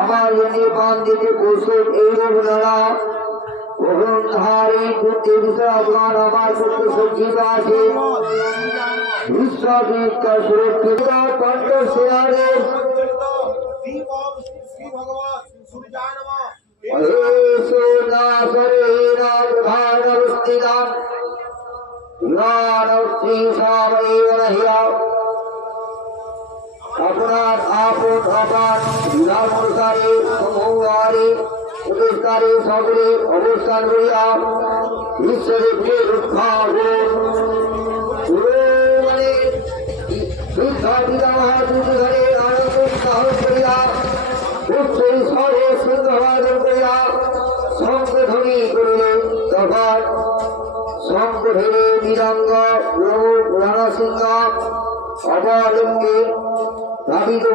আমার জন্য পান দিতে কৌশল এইরূপ লড়া ধারী পুত্রের বিষয় আপনার আমার পুত্র সজ্জিত আছে বিশ্ববিদ্য সুরক্ষিত কণ্ঠ শেয়ারের আপনার আপদ আপাত বিধানকারী সমূহারে প্রতিষ্ঠারে সকলে অবস্থান করিয়া বিশ্বদেবকে রক্ষা ঘরে আনন্দ সাহস করিয়া উচ্চই সর্বে সিংহবাদ করিয়া শঙ্খধ্বনি করিলে তখন শঙ্খ ধরে মৃদঙ্গ রণসিংহ অবলিঙ্গে ধাবিত